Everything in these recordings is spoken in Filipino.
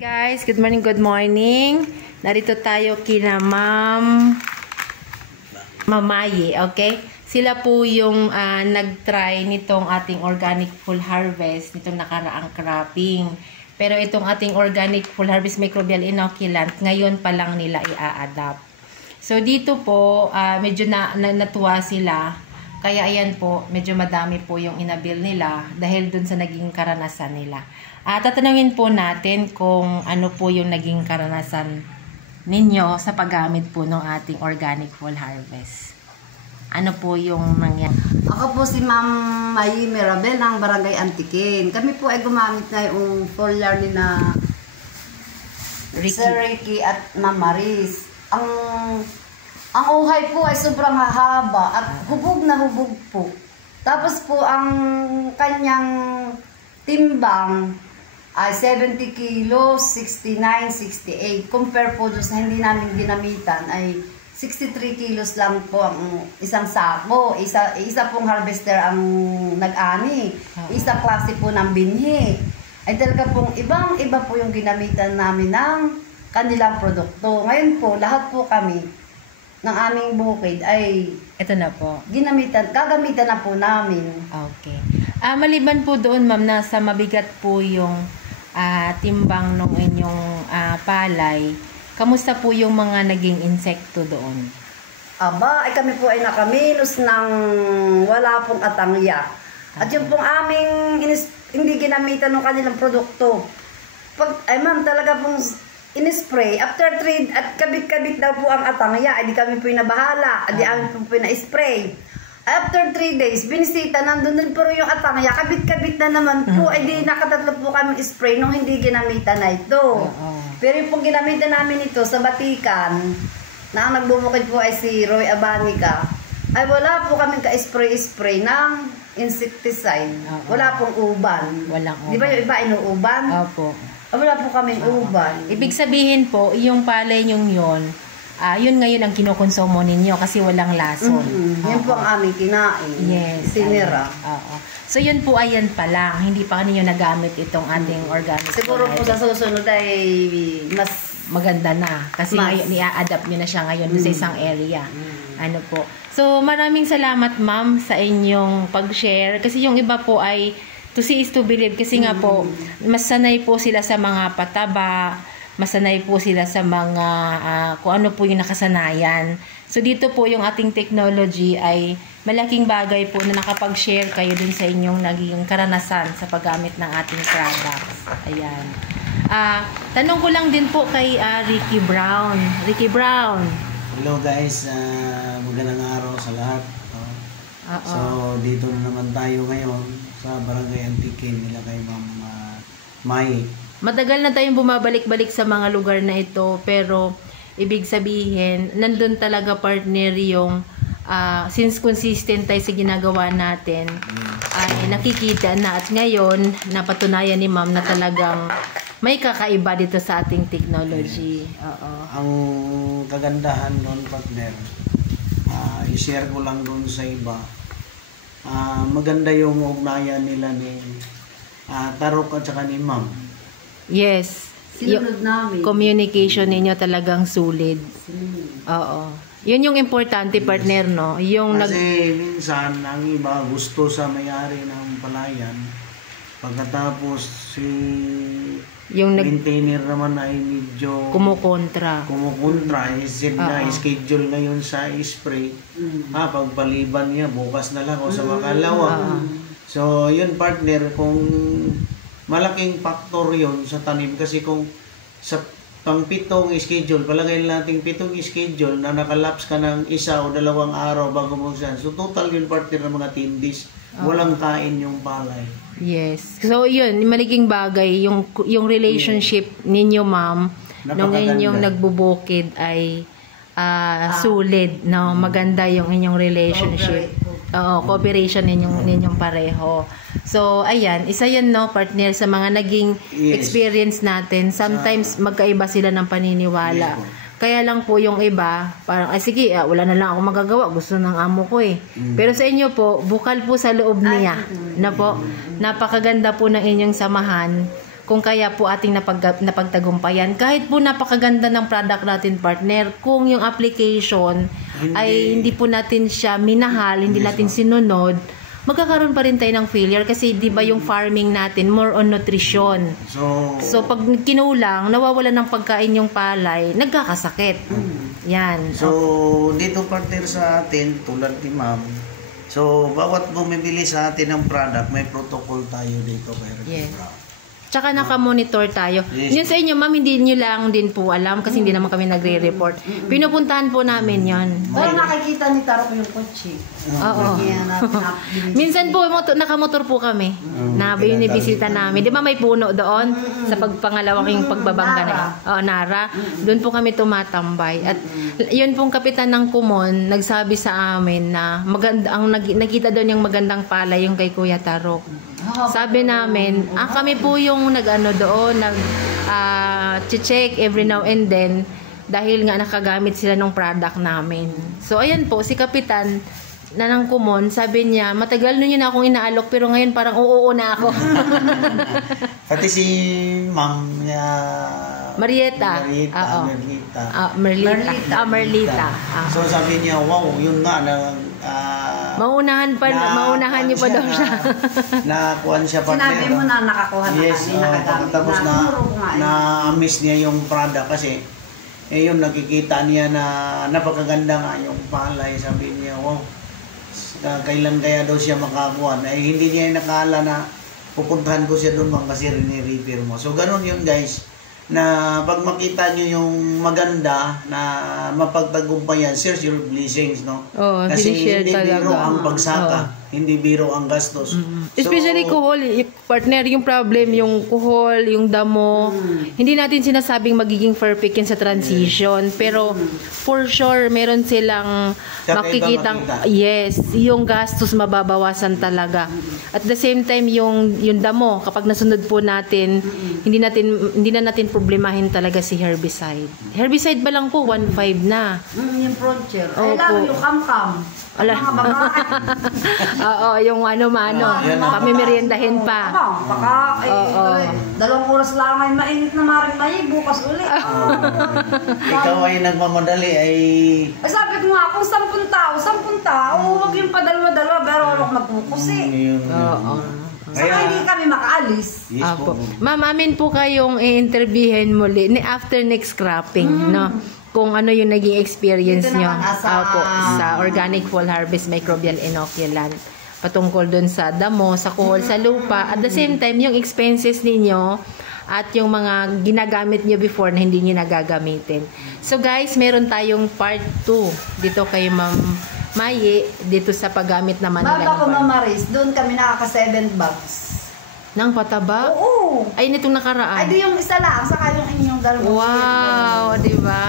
Guys, good morning, good morning. Narito tayo kina Mamaye, okay? Sila po yung nag-try nitong ating organic full harvest, nitong nakaraang cropping. Pero itong ating organic full harvest microbial inoculant, ngayon pa lang nila i-a-adapt. So dito po, medyo natuwa sila. Kaya ayan po, medyo madami po yung inabil nila dahil dun sa naging karanasan nila. Tatanungin po natin kung ano po yung naging karanasan ninyo sa paggamit po ng ating organic full harvest. Ano po yung nangyari? Ako po si Ma'am May Mirabel ng Barangay Antiquin. Kami po ay gumamit na yung foliar ni na Sir Ricky at Ma'am Maris. Ang uhay po ay sobrang hahaba at hubog na hubog po. Tapos po ang kanyang timbang ay 70 kilos, 69, 68. Compare po doon sa hindi namin ginamitan ay 63 kilos lang po ang isang sako. Isa pong harvester ang nag-ani. Isa klase po ng binhi. Ay talaga pong ibang-iba po yung ginamitan namin ng kanilang produkto. Ngayon po, lahat po kami ng aming bukid ay ito na po. Gagamitan na po namin. Okay. Maliban po doon, ma'am, na sa mabigat po yung timbang ng inyong palay, kamusta po yung mga naging insekto doon? Aba, ay kami po ay nakaminos ng wala pong atangya. At yung pong aming hindi ginamitan ng kanilang produkto. Ma'am, talaga pong in-spray. After 3 at kabit-kabit daw po ang atangya, ay di kami po nabahala, ay di amin po na-spray. After 3 days, binisita, nandun din po yung atangya, kabit-kabit na naman po, ay di nakatatlo po kami spray nung hindi ginamitan na ito. Pero yung pong ginamitan namin ito sa Batikan, na ang nagbubukid po ay si Roy Abanika, ay wala po kami ka-spray-spray ng insecticide. Wala pong uban. Walang uban. Di ba yung iba inuuban? Opo. Wala po kaming uban. Ibig sabihin po, yung palay nyong yun, yun ngayon ang kinukonsumo ninyo kasi walang lason. Yan po ang aming kinain. Yes. Sinira. So yun po, ayan pa lang. Hindi pa ninyo nagamit itong ating organic. Siguro po sa susunod ay mas maganda na. Kasi ngayon, i-a-adapt nyo na siya ngayon sa isang area. Ano po. So maraming salamat, ma'am, sa inyong pag-share. Kasi yung iba po ay to see is to believe. Kasi nga po, mas sanay po sila sa mga pataba, masanay po sila sa mga kung ano po yung nakasanayan. So dito po yung ating technology ay malaking bagay po na nakapag-share kayo dun sa inyong naging karanasan sa paggamit ng ating products. Ayan. Tanong ko lang din po kay Ricky Brown. Ricky Brown. Hello guys, magandang araw sa lahat. So dito na naman tayo ngayon sa Barangay Antiquin nila kay Ma'am May. Matagal na tayong bumabalik-balik sa mga lugar na ito, pero ibig sabihin, nandun talaga, partner, yung since consistent tayo sa ginagawa natin, ay nakikita na at ngayon, napatunayan ni ma'am na talagang may kakaiba dito sa ating technology. Ang kagandahan doon, partner, i-share ko lang doon sa iba. Maganda yung ugnayan nila ni Tarok at saka ni ma'am. Yes. sinunod namin. Communication ninyo talagang solid. Oo. Yun yung importante, partner, no? Yung kasi minsan, ang iba gusto sa may-ari ng palayan. Pagkatapos, si yung maintainer naman ay medyo kumukontra. Isip na schedule ngayon sa spray. Pagpaliban niya, bukas na lang o sa makalawa. So, yun, partner, kung malaking factor yun sa tanim. Kasi kung sa pang-pitong schedule, palagay natin 7 schedule na nakalaps ka ng 1 o 2 araw bago magsan. So, total yun, partner, ng mga 10 days. Walang kain yung palay. Yes. So, yun, maliging bagay, yung relationship ninyo, ma'am, nung inyong nagbubukid ay solid, no? Maganda yung inyong relationship. Cooperation ninyong pareho. So, ayan, isa yan, no, partner, sa mga naging experience natin. Sometimes, magkaiba sila ng paniniwala. Kaya lang po yung iba, parang, sige, wala na lang ako magagawa. Gusto ng amo ko eh. Pero sa inyo po, bukal po sa loob niya. Na po, napakaganda po ng inyong samahan. kung kaya po ating napagtagumpayan. Kahit po napakaganda ng product natin, partner, kung yung application ay hindi po natin siya minahal, hindi natin sinunod, magkakaroon pa rin tayo ng failure kasi 'di ba yung farming natin more on nutrition. So pag kinulang, nawawalan ng pagkain yung palay, nagkakasakit. Yan. So dito partner sa atin tulad ni Ma'am. So bawat bumibili sa atin ng product, may protocol tayo dito kay Rebecca. Tsaka naka-monitor tayo. Yes. Yun sa inyo, ma'am, hindi nyo lang din po alam kasi hindi naman kami nagre-report. Pinupuntahan po namin yon. Pero nakikita ni Tarok yung kotse. Oo. Minsan po, nakamotor po kami. Na binibisita namin. Di ba may puno doon? Sa pagpangalawang pagbabangga na yun. Oo, Nara. Doon po kami tumatambay. At yun pong kapitan ng Kumon, nagsabi sa amin na maganda, nakita doon yung magandang pala yung kay Kuya Tarok. Sabi namin, kami po yung doon, check every now and then dahil nga nakagamit sila ng product namin. So, ayan po, si Kapitan na ng Kumon, sabi niya, matagal nun yun akong inaalok pero ngayon parang oo na ako. Pati si Ma'am Merlita. So sabi niya, wow, yun nga maunahan niyo pa daw siya. Nakuha siya partner. Sinabi mo na nakakuha na kami, nakagamit tapos na-miss niya yung product kasi yun, nakikita niya na napakaganda nga yung palay. Sabi niya, wow, kailan kaya daw siya makakuha. Hindi niya nakala na pupuntahan ko siya doon kasi rini-repair mo. So ganun yun guys, na pag makita nyo yung maganda na mapagtagumpayan, search your blessings, no? Kasi hindi biro ang pagsaka, hindi biro ang gastos. Especially kuhol, partner, yung problem, yung kuhol, yung damo, hindi natin sinasabing magiging perfect yan sa transition, pero for sure, meron silang makikitang, yes, yung gastos mababawasan talaga. At the same time, yung damo, kapag nasunod po natin, hindi na natin problemahin talaga si herbicide. Herbicide ba lang po, 1.5 na. Yung Frontier. Ay lang, yung kam-kam. Mga babae. Oo, yung kami meriendahin pa. Baka, 2 oras lang ay mainit na maring bukas uli. Ikaw ay nagmamadali ay... Sabi ko nga, kung 10 tao, huwag yung padalwa-dalwa, pero huwag magpukusi. Saka hindi kami makaalis. Yes po. Ma'am, amin po kayong i-interviewin muli after next cropping, no? Kung ano yung naging experience nyo sa Organic Fall Harvest Microbial Inoculant. Patungkol dun sa damo, sa kuhol, sa lupa. At the same time, yung expenses ninyo at yung mga ginagamit nyo before na hindi nyo nagagamitin. So guys, meron tayong part 2 dito kay Ma'am Maye, dito sa paggamit naman nila. Bago ko Mamaris, doon kami nakaka 7 bags. Nang pataba? Oo. Ay, nitong nakaraan. Ay, di yung isa lang, saka yung inyong dalawang. Wow, di ba?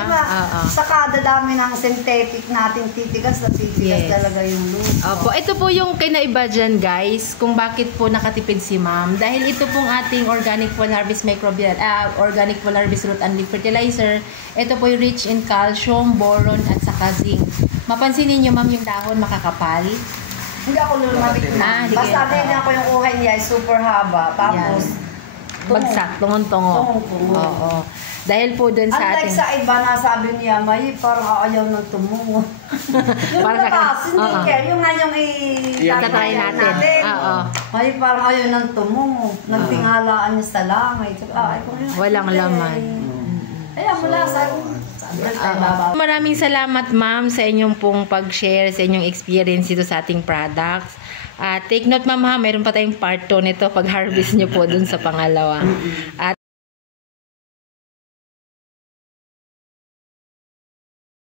Saka dadami ng synthetic nating titigas na titigas talaga yung lupa. Opo, ito po yung kinaiba dyan, guys, kung bakit po nakatipid si Ma'am. Dahil ito pong ating Organic Fall Harvest Microbial, Organic Fall Harvest Root and Leaf Fertilizer. Ito po yung rich in calcium, boron, at saka zinc. Mapansin niyo, Ma'am, yung dahon makakapal. Hindi ako lumabit na. Basta din ako yung uhay niya ay super haba. Tapos, bagsak, tungon-tungo. Oo. Dahil po dun sa ating... Unlike sa iba na sabi niya, may parang ayaw ng tumungo. Yung labas, hindi kaya. Yung nga yung itatry natin. May parang ayaw ng tumungo. Nagtinghalaan niya sa langay. Walang laman. Ayan, mula sa... Maraming salamat, Ma'am, sa inyong pong pag-share, sa inyong experience dito sa ating products. Take note, Ma'am, ha, mayroon pa tayong part 2 nito pag-harvest nyo po dun sa pangalawa. At